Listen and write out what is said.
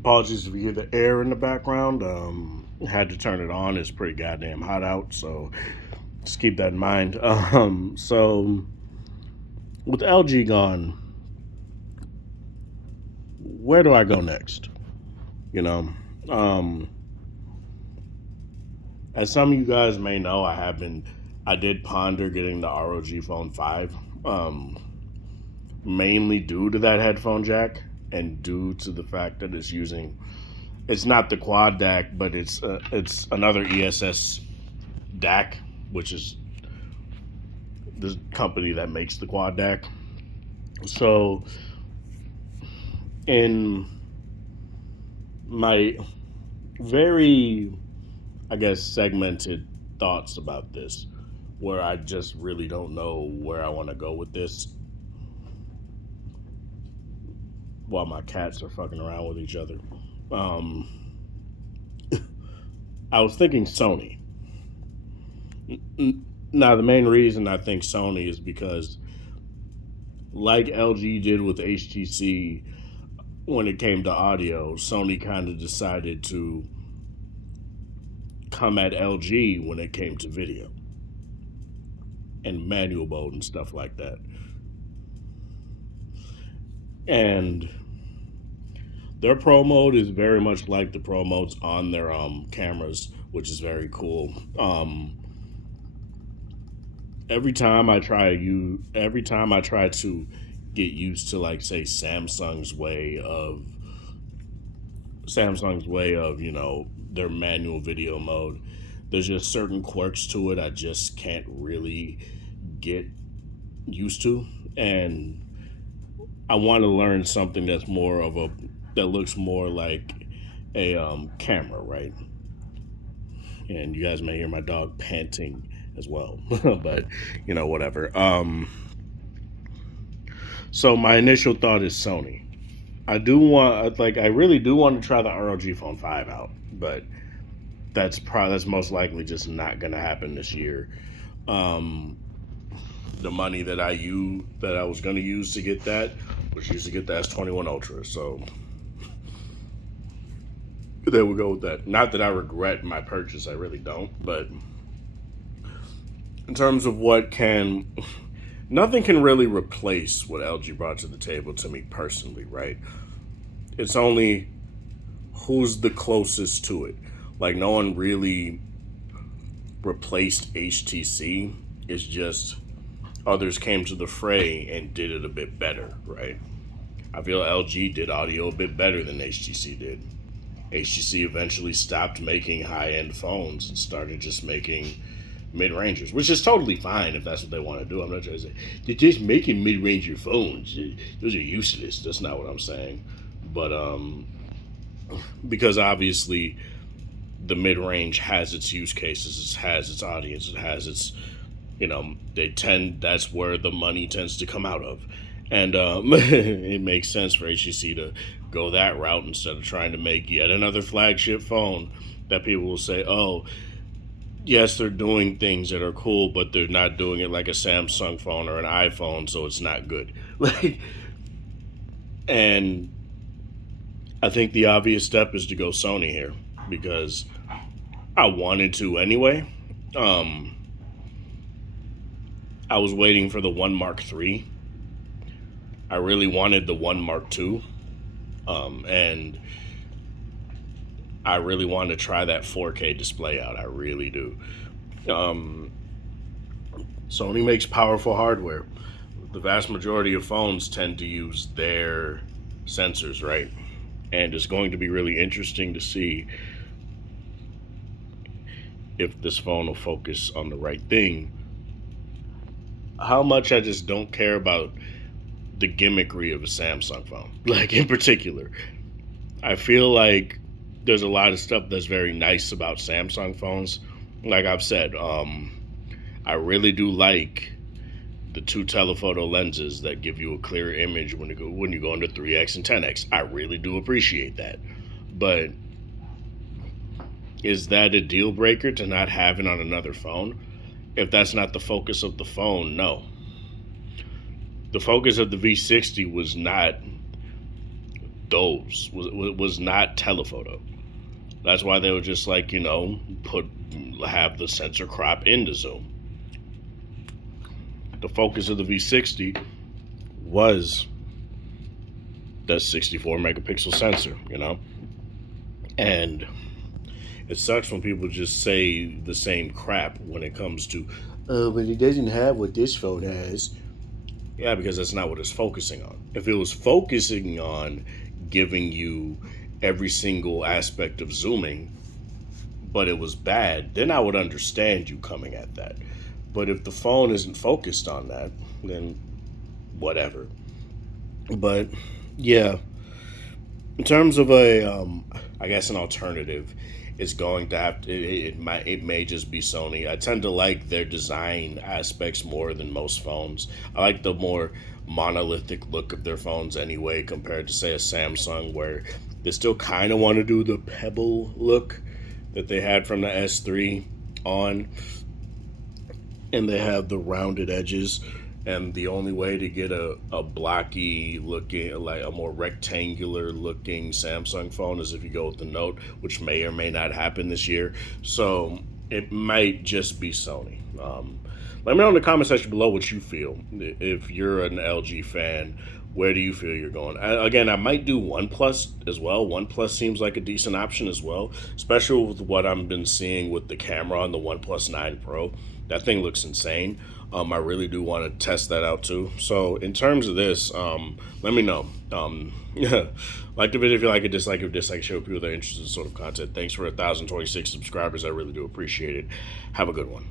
Apologies if you hear the air in the background. Had to turn it on. It's pretty goddamn hot out, so just keep that in mind. So with LG gone, where do I go next? You know, um, as some of you guys may know, I did ponder getting the ROG Phone 5, mainly due to that headphone jack and due to the fact that it's not the quad DAC, but it's another ESS DAC, which is the company that makes the quad DAC. So, in my very, I guess, segmented thoughts about this, where I just really don't know where I want to go with this while my cats are fucking around with each other. Um, I was thinking Sony. Now, the main reason I think Sony is because, like LG did with HTC when it came to audio, Sony kind of decided to come at LG when it came to video and manual mode and stuff like that. And their pro mode is very much like the pro modes on their cameras, which is very cool. Every time I try to get used to, like, say, Samsung's way of their manual video mode, there's just certain quirks to it I just can't really get used to, and I want to learn something that looks more like a camera, right? And you guys may hear my dog panting as well, but whatever. So my initial thought is Sony. I really do want to try the ROG Phone 5 out, but that's most likely just not going to happen this year. Um, the money that I was going to use to get that was used to get the S21 Ultra. So there we go with that. Not that I regret my purchase, I really don't. But in terms of nothing can really replace what LG brought to the table to me personally, right? It's only who's the closest to it. Like, no one really replaced HTC. It's just others came to the fray and did it a bit better, right? I feel LG did audio a bit better than HTC did. HTC eventually stopped making high end phones and started just making mid rangers, which is totally fine if that's what they want to do. I'm not trying to say they're just making mid ranger phones. Those are useless. That's not what I'm saying. But because obviously the mid range has its use cases, it has its audience, it has its that's where the money tends to come out of, and it makes sense for HTC to go that route instead of trying to make yet another flagship phone that people will say, oh, yes, they're doing things that are cool, but they're not doing it like a Samsung phone or an iPhone, so it's not good. Like, and I think the obvious step is to go Sony here because I wanted to anyway. Um, I was waiting for the One Mark III. I really wanted the One Mark II, and I really wanted to try that 4K display out. I really do. Um, Sony makes powerful hardware. The vast majority of phones tend to use their sensors, right? And it's going to be really interesting to see if this phone will focus on the right thing. How much I just don't care about the gimmickry of a Samsung phone, like in particular. I feel like there's a lot of stuff that's very nice about Samsung phones. Like I've said, I really do like the two telephoto lenses that give you a clearer image when you go into 3x and 10x. I really do appreciate that. But is that a deal breaker to not have it on another phone? If that's not the focus of the phone, no. The focus of the V60 was not those was not telephoto. That's why they would just like, have the sensor crop into zoom. The focus of the V60 was the 64 megapixel sensor, and it sucks when people just say the same crap when it comes to, but it doesn't have what this phone has. Yeah, because that's not what it's focusing on. If it was focusing on giving you every single aspect of zooming, but it was bad, then I would understand you coming at that. But if the phone isn't focused on that, then whatever. But yeah, in terms of I guess an alternative, it's going to have to, it may just be Sony. I tend to like their design aspects more than most phones. I like the more monolithic look of their phones anyway, compared to say a Samsung, where they still kind of want to do the pebble look that they had from the S3 on, and they have the rounded edges. And the only way to get a blocky looking, like a more rectangular looking Samsung phone is if you go with the Note, which may or may not happen this year. So it might just be Sony. Let me know in the comment section below what you feel. If you're an LG fan, where do you feel you're going? Again, I might do OnePlus as well. OnePlus seems like a decent option as well, especially with what I've been seeing with the camera on the OnePlus 9 Pro. That thing looks insane. I really do want to test that out too. So in terms of this, let me know. Like the video if you like it, dislike it, dislike, share with people that are interested in this sort of content. Thanks for 1,026 subscribers. I really do appreciate it. Have a good one.